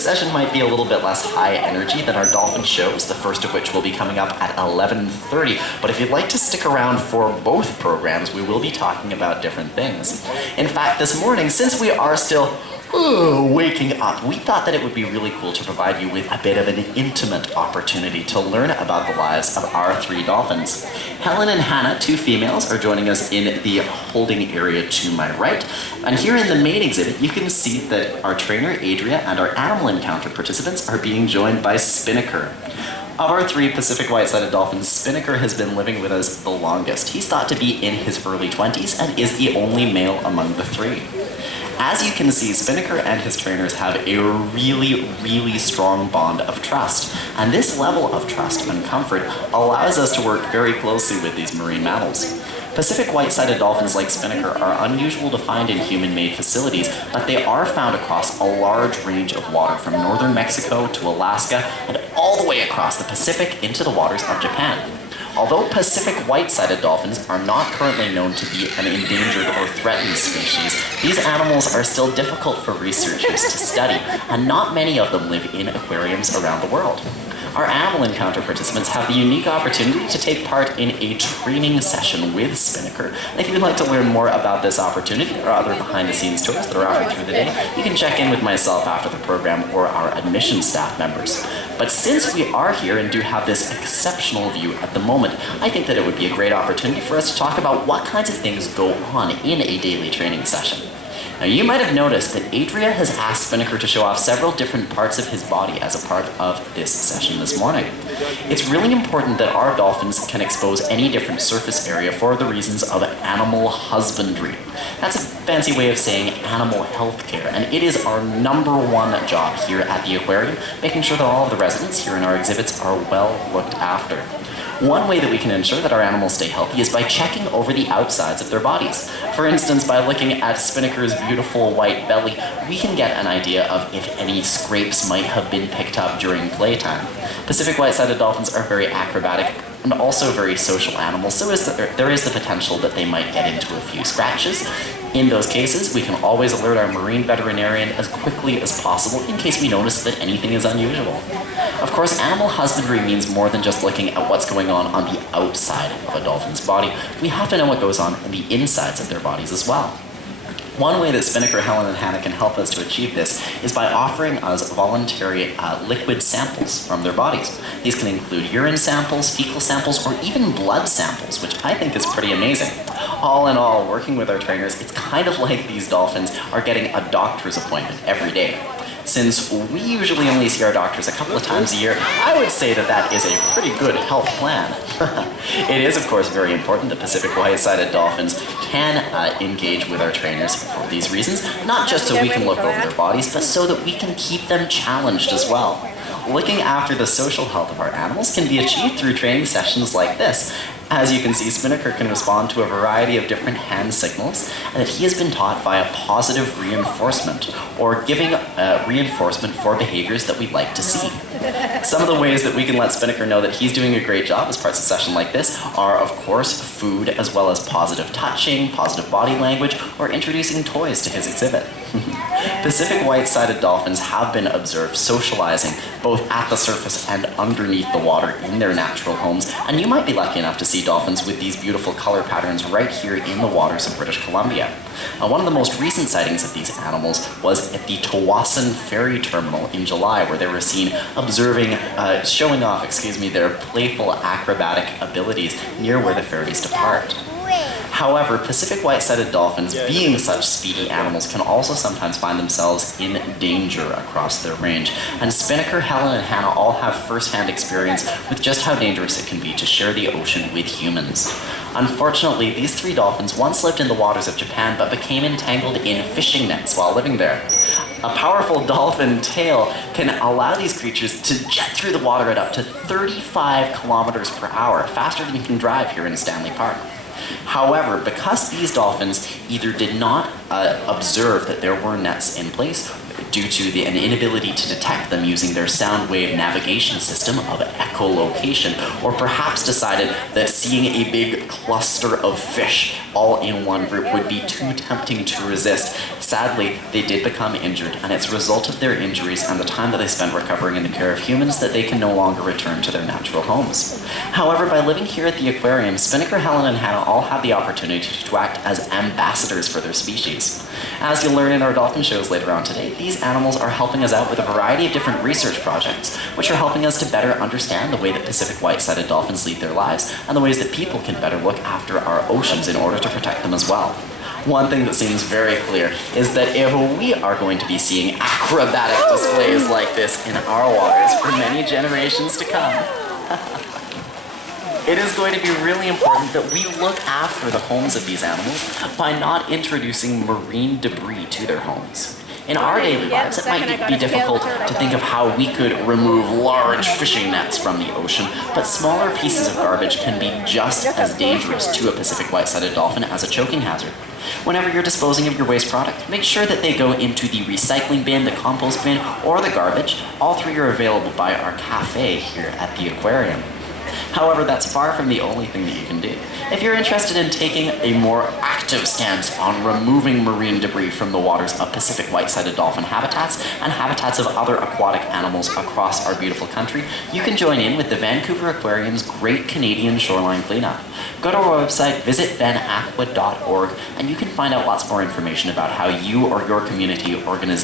session might be a little bit less high energy than our dolphin shows, the first of which will be coming up at 11:30. But if you'd like to stick around for both programs, we will be talking about different things. In fact, this morning, since we are still waking up, we thought that it would be really cool to provide you with a bit of an intimate opportunity to learn about the lives of our 3 dolphins. Helen and Hannah, 2 females, are joining us in the holding area to my right. And here in the main exhibit, you can see that our trainer, Adria, and our animal encounter participants are being joined by Spinnaker. Of our 3 Pacific white-sided dolphins, Spinnaker has been living with us the longest. He's thought to be in his early 20s and is the only male among the 3. As you can see, Spinnaker and his trainers have a really strong bond of trust. And this level of trust and comfort allows us to work very closely with these marine mammals. Pacific white-sided dolphins like Spinnaker are unusual to find in human-made facilities, but they are found across a large range of water from northern Mexico to Alaska and all the way across the Pacific into the waters of Japan. Although Pacific white-sided dolphins are not currently known to be an endangered or threatened species, these animals are still difficult for researchers to study, and not many of them live in aquariums around the world. Our animal encounter participants have the unique opportunity to take part in a training session with Spinnaker. And if you'd like to learn more about this opportunity or other behind-the-scenes tours that are offered through the day, you can check in with myself after the program or our admission staff members. But since we are here and do have this exceptional view at the moment, I think that it would be a great opportunity for us to talk about what kinds of things go on in a daily training session. Now, you might have noticed that Adria has asked Spinnaker to show off several different parts of his body as a part of this session this morning. It's really important that our dolphins can expose any different surface area for the reasons of animal husbandry. That's a fancy way of saying animal health care, and it is our #1 job here at the aquarium, making sure that all of the residents here in our exhibits are well looked after. One way that we can ensure that our animals stay healthy is by checking over the outsides of their bodies. For instance, by looking at Spinnaker's beautiful white belly, we can get an idea of if any scrapes might have been picked up during playtime. Pacific white-sided dolphins are very acrobatic and also very social animals, so there is the potential that they might get into a few scratches. In those cases, we can always alert our marine veterinarian as quickly as possible in case we notice that anything is unusual. Of course, animal husbandry means more than just looking at what's going on the outside of a dolphin's body. We have to know what goes on in the insides of their bodies as well. One way that Spinnaker, Helen, and Hannah can help us to achieve this is by offering us voluntary liquid samples from their bodies. These can include urine samples, fecal samples, or even blood samples, which I think is pretty amazing. All in all, working with our trainers, it's kind of like these dolphins are getting a doctor's appointment every day. Since we usually only see our doctors a couple of times a year, I would say that that is a pretty good health plan. It is, of course, very important that Pacific white-sided dolphins can engage with our trainers for these reasons, not just so we can look over their bodies, but so that we can keep them challenged as well. Looking after the social health of our animals can be achieved through training sessions like this. As you can see, Spinnaker can respond to a variety of different hand signals, and that he has been taught via positive reinforcement, or giving reinforcement for behaviors that we'd like to see. Some of the ways that we can let Spinnaker know that he's doing a great job as parts of a session like this are, of course, food, as well as positive touching, positive body language, or introducing toys to his exhibit. Pacific white-sided dolphins have been observed socializing both at the surface and underneath the water in their natural homes, and you might be lucky enough to see dolphins with these beautiful color patterns right here in the waters of British Columbia. One of the most recent sightings of these animals was at the Tawasin Ferry Terminal in July, where they were seen showing off their playful acrobatic abilities near where the ferries depart. However, Pacific white-sided dolphins, being such speedy animals, can also sometimes find themselves in danger across their range. And Spinnaker, Helen, and Hannah all have first-hand experience with just how dangerous it can be to share the ocean with humans. Unfortunately, these 3 dolphins once lived in the waters of Japan, but became entangled in fishing nets while living there. A powerful dolphin tail can allow these creatures to jet through the water at up to 35 kilometers per hour, faster than you can drive here in Stanley Park. However, because these dolphins either did not observe that there were nets in place, due to an inability to detect them using their sound wave navigation system of echolocation, or perhaps decided that seeing a big cluster of fish all in one group would be too tempting to resist. Sadly, they did become injured, and it's a result of their injuries and the time that they spent recovering in the care of humans that they can no longer return to their natural homes. However, by living here at the aquarium, Spinnaker, Helen, and Hannah all have the opportunity to act as ambassadors for their species. As you'll learn in our dolphin shows later on today, these animals are helping us out with a variety of different research projects, which are helping us to better understand the way that Pacific white-sided dolphins lead their lives, and the ways that people can better look after our oceans in order to protect them as well. One thing that seems very clear is that if we are going to be seeing acrobatic displays like this in our waters for many generations to come, it is going to be really important that we look after the homes of these animals by not introducing marine debris to their homes. In our daily lives, it might be difficult to think of how we could remove large fishing nets from the ocean, but smaller pieces of garbage can be just as dangerous to a Pacific white-sided dolphin as a choking hazard. Whenever you're disposing of your waste product, make sure that they go into the recycling bin, the compost bin, or the garbage. All three are available by our cafe here at the aquarium. However, that's far from the only thing that you can do. If you're interested in taking a more active stance on removing marine debris from the waters of Pacific white-sided dolphin habitats and habitats of other aquatic animals across our beautiful country, you can join in with the Vancouver Aquarium's Great Canadian Shoreline Cleanup. Go to our website, visit vanaqua.org, and you can find out lots more information about how you or your community organization